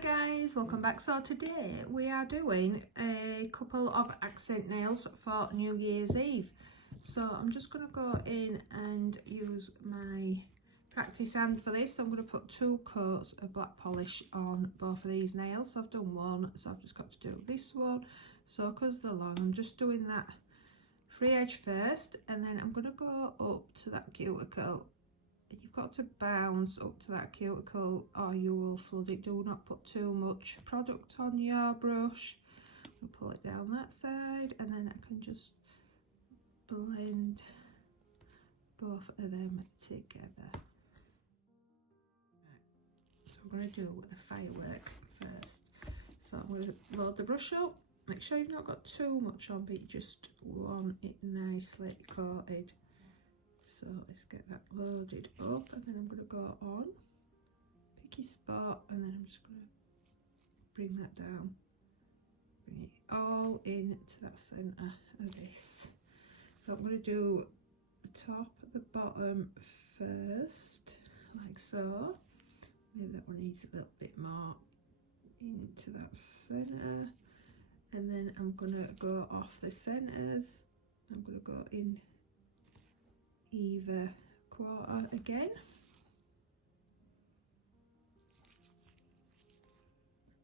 Hi guys, welcome back. So today we are doing a couple of accent nails for New Year's Eve. So I'm just going to go in and use my practice hand for this. So I'm going to put 2 coats of black polish on both of these nails. So I've done one, so I've just got to do this one. So because they're long, I'm just doing that free edge first, and then I'm going to go up to that cuticle. You've got to bounce up to that cuticle or you will flood it. Do not put too much product on your brush. I'll pull it down that side, and then I can just blend both of them together. So I'm going to do the firework first. So I'm going to load the brush up. Make sure you've not got too much on, but you just want it nicely coated. So let's get that loaded up, and then I'm going to go on, pick your spot, and then I'm just going to bring that down, bring it all into that centre of this. So I'm going to do the top at the bottom first, like so. Maybe that one needs a little bit more into that centre, and then I'm going to go off the centres. I'm going to go in either quarter again.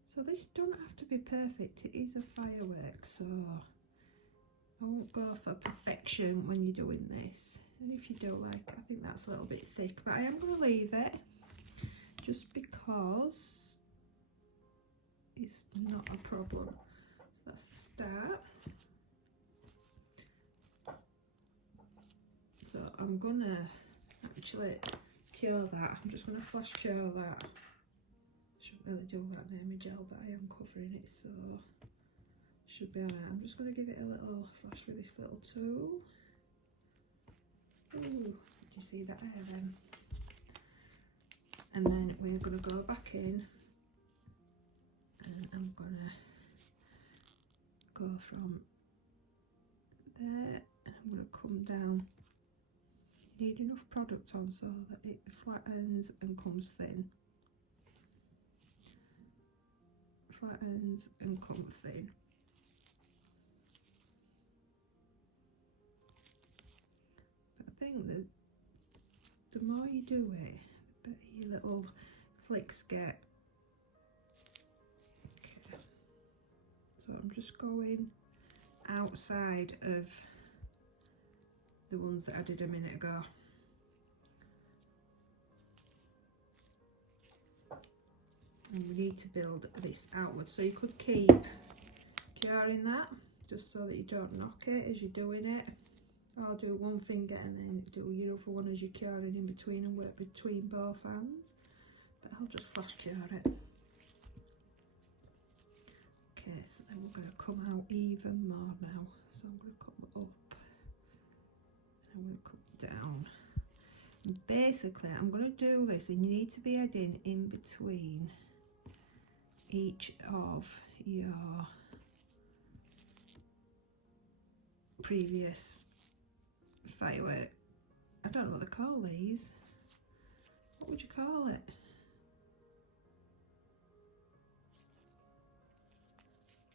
So this don't have to be perfect, it is a firework, so I won't go for perfection when you're doing this. And if you do, like, I think that's a little bit thick, but I am going to leave it just because it's not a problem. So that's the start. So I'm gonna actually cure that. I'm just gonna flash cure that. Shouldn't really do that near my gel, but I am covering it, so should be alright. I'm just gonna give it a little flash with this little tool. Ooh, did you see that hair then? And then we're gonna go back in, and I'm gonna go from there, and I'm gonna come down. You need enough product on so that it flattens and comes thin. Flattens and comes thin. But I think that the more you do it, the better your little flicks get. Okay. So I'm just going outside of the ones that I did a minute ago. And we need to build this outward, so you could keep curing that just so that you don't knock it as you're doing it. I'll do one finger and then do your other one as you're curing in between and work between both hands, but I'll just flash cure it. Okay, so then we're going to come out even more now. So I'm going to come up, I'm going to come down, and basically I'm going to do this, and you need to be heading in between each of your previous firework. I don't know what they call these. What would you call it?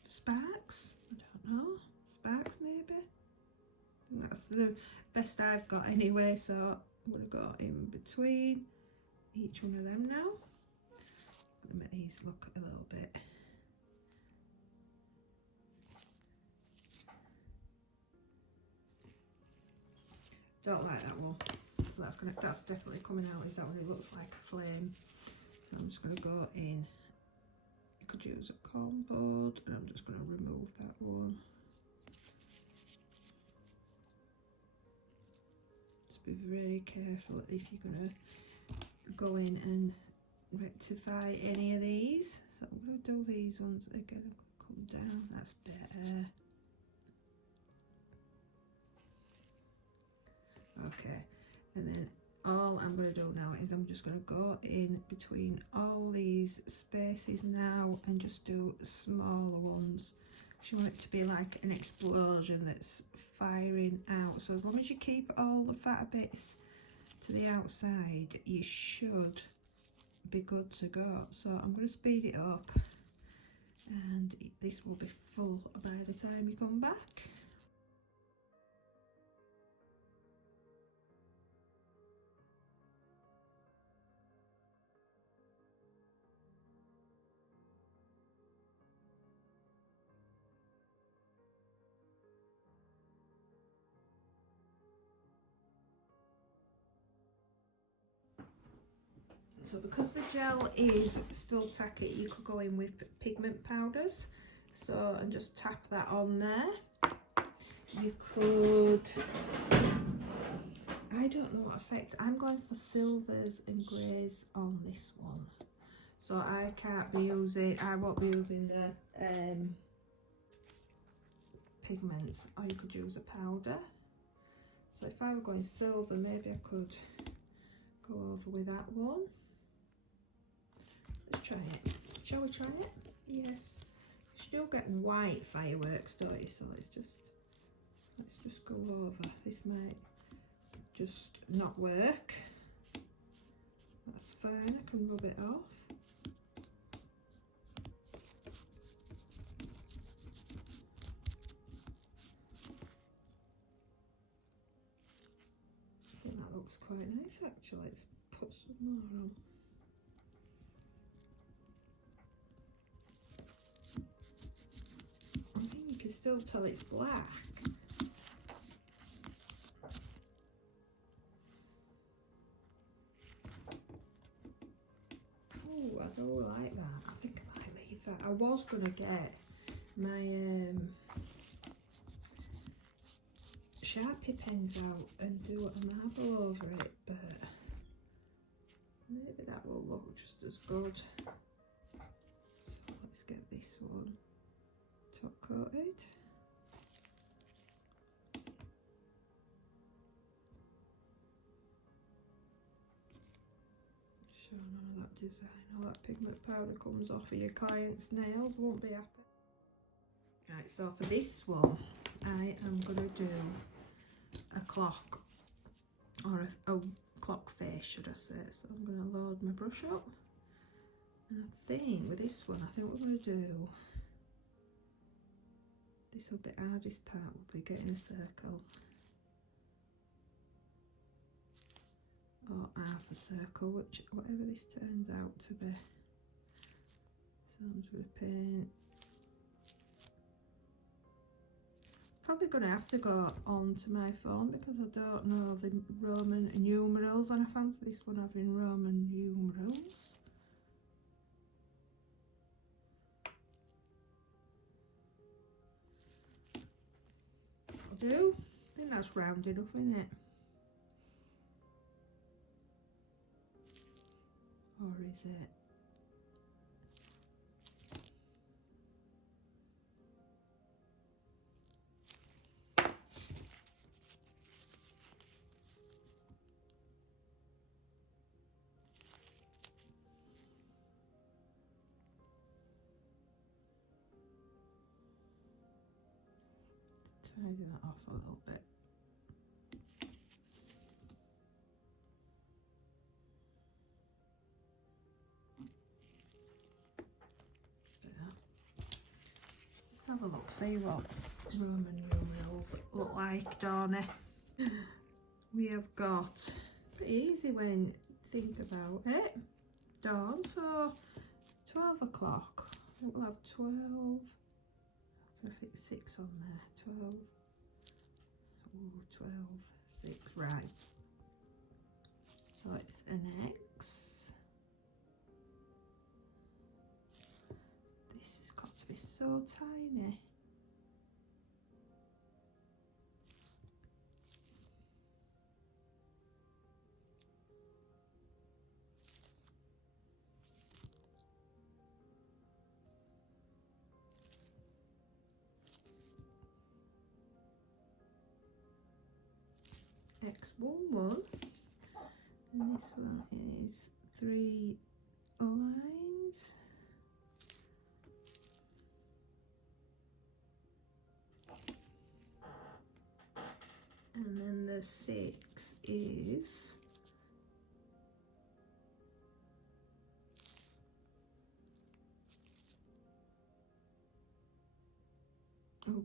Sparks? I don't know. Sparks maybe? I think that's the best I've got anyway, so I'm going to go in between each one of them now. I'm going to make these look a little bit don't like that one, so that's definitely coming out. Is that what it looks like, a flame? So I'm just going to go in. You could use a comb board, and I'm just going to remove that one. Just be very careful if you're going to go in and rectify any of these. So I'm going to do these ones again. I'm going to come down. That's better. Okay, and then all I'm going to do now is I'm just going to go in between all these spaces now and just do smaller ones. You want it to be like an explosion that's firing out. So as long as you keep all the fatter bits to the outside, you should be good to go. So I'm going to speed it up, and this will be full by the time you come back. So because the gel is still tacky, you could go in with pigment powders. So, and just tap that on there. You could, I don't know what effect, I'm going for silvers and greys on this one. So I can't be using, I won't be using the pigments, or you could use a powder. So if I were going silver, maybe I could go over with that one. Let's try it. Shall we try it? Yes. You still get white fireworks, don't you? So let's just go over. This might just not work. That's fine. I can rub it off. I think that looks quite nice actually. Let's put some more on. I think you can still tell it's black. Oh, I don't like that. I think I might leave that. I was going to get my Sharpie pens out and do a marble over it, but maybe that will look just as good. So let's get this one top coated. Show none of that design, all that pigment powder comes off of your client's nails, won't be happy. Right, so for this one, I am going to do a clock, or a clock face should I say. So I'm going to load my brush up, and I think with this one, I think what we're going to do, this will be hardest part, will be getting a circle, or half a circle, which whatever this turns out to be. So I'm just going to paint. Probably going to have to go onto my phone because I don't know the Roman numerals, and I fancy this one having Roman numerals. I do. I think that's round enough, isn't it? Or is it? Tidy that off a little bit. Let's have a look, see what Roman numerals look like, don't they? We have got, pretty easy when you think about it, dawn, so 12 o'clock. I think we'll have 12. I'm going to fit 6 on there. 12. Oh, 12, 6, right. So it's an X. This has got to be so tiny. X11, and this one is 3 lines. And then the 6 is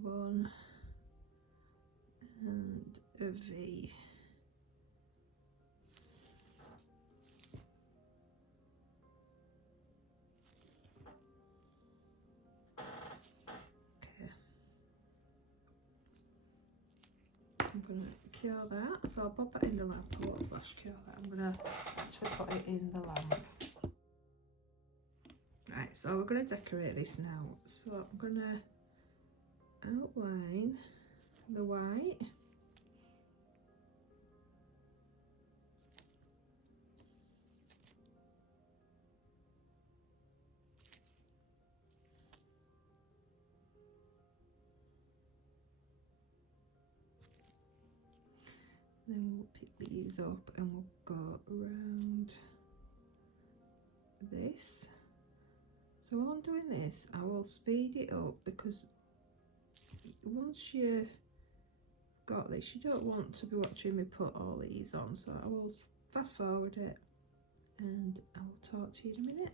1 and a V. Okay, I'm going to cure that, so I'll pop that in the lamp. I won't flash cure that, I'm going to actually put it in the lamp. Right, so we're going to decorate this now. So I'm going to outline the white. Then we'll pick these up and we'll go around this. So while I'm doing this, I will speed it up because once you got this, you don't want to be watching me put all these on. So I will fast forward it and I will talk to you in a minute.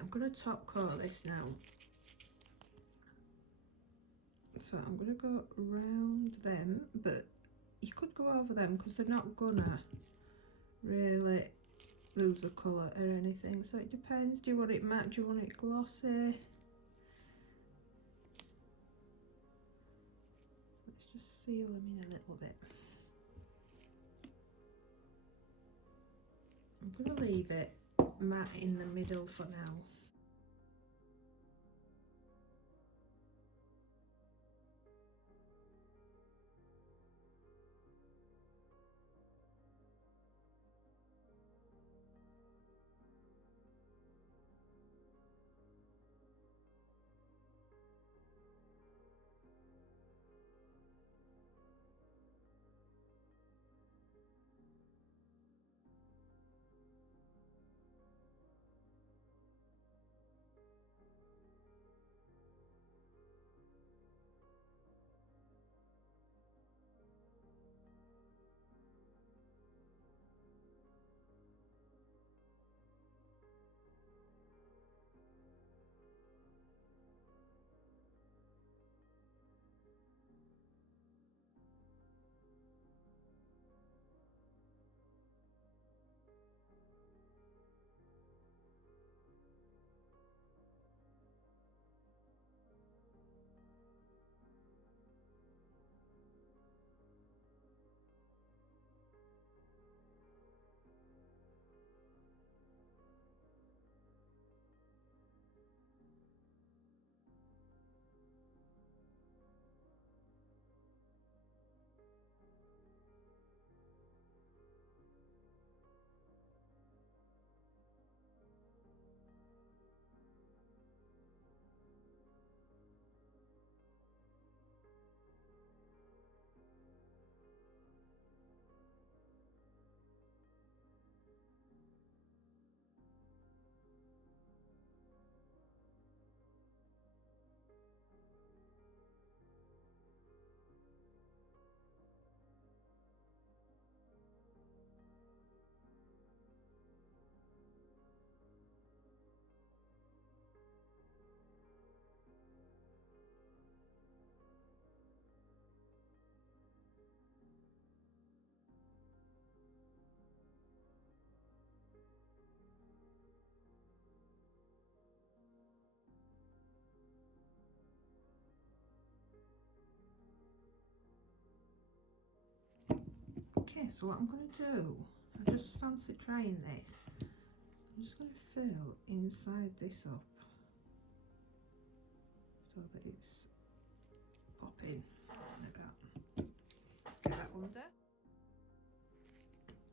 I'm going to top coat this now. So I'm going to go around them, but you could go over them because they're not gonna really lose the colour or anything. So it depends. Do you want it matte? Do you want it glossy? Let's just seal them in a little bit. I'm going to leave it matte in the middle for now. Okay, so what I'm going to do, I just fancy trying this. I'm just going to fill inside this up so that it's popping like that. Get that under.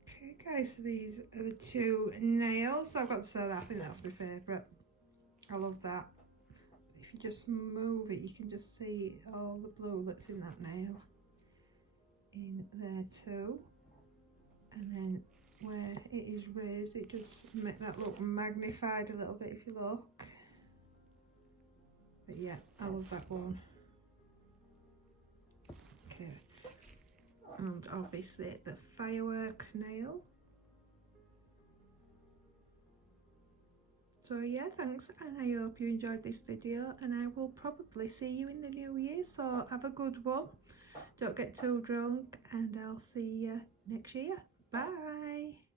Okay guys, so these are the two nails. I've got to say that I think that's my favourite. I love that. If you just move it, you can just see all the blue that's in that nail in there too. And then where it is raised, it just make that look magnified a little bit if you look. But yeah, I love that one. Okay, and obviously the firework nail. So yeah, thanks, and I hope you enjoyed this video, and I will probably see you in the new year, so have a good one, don't get too drunk, and I'll see you next year. Bye.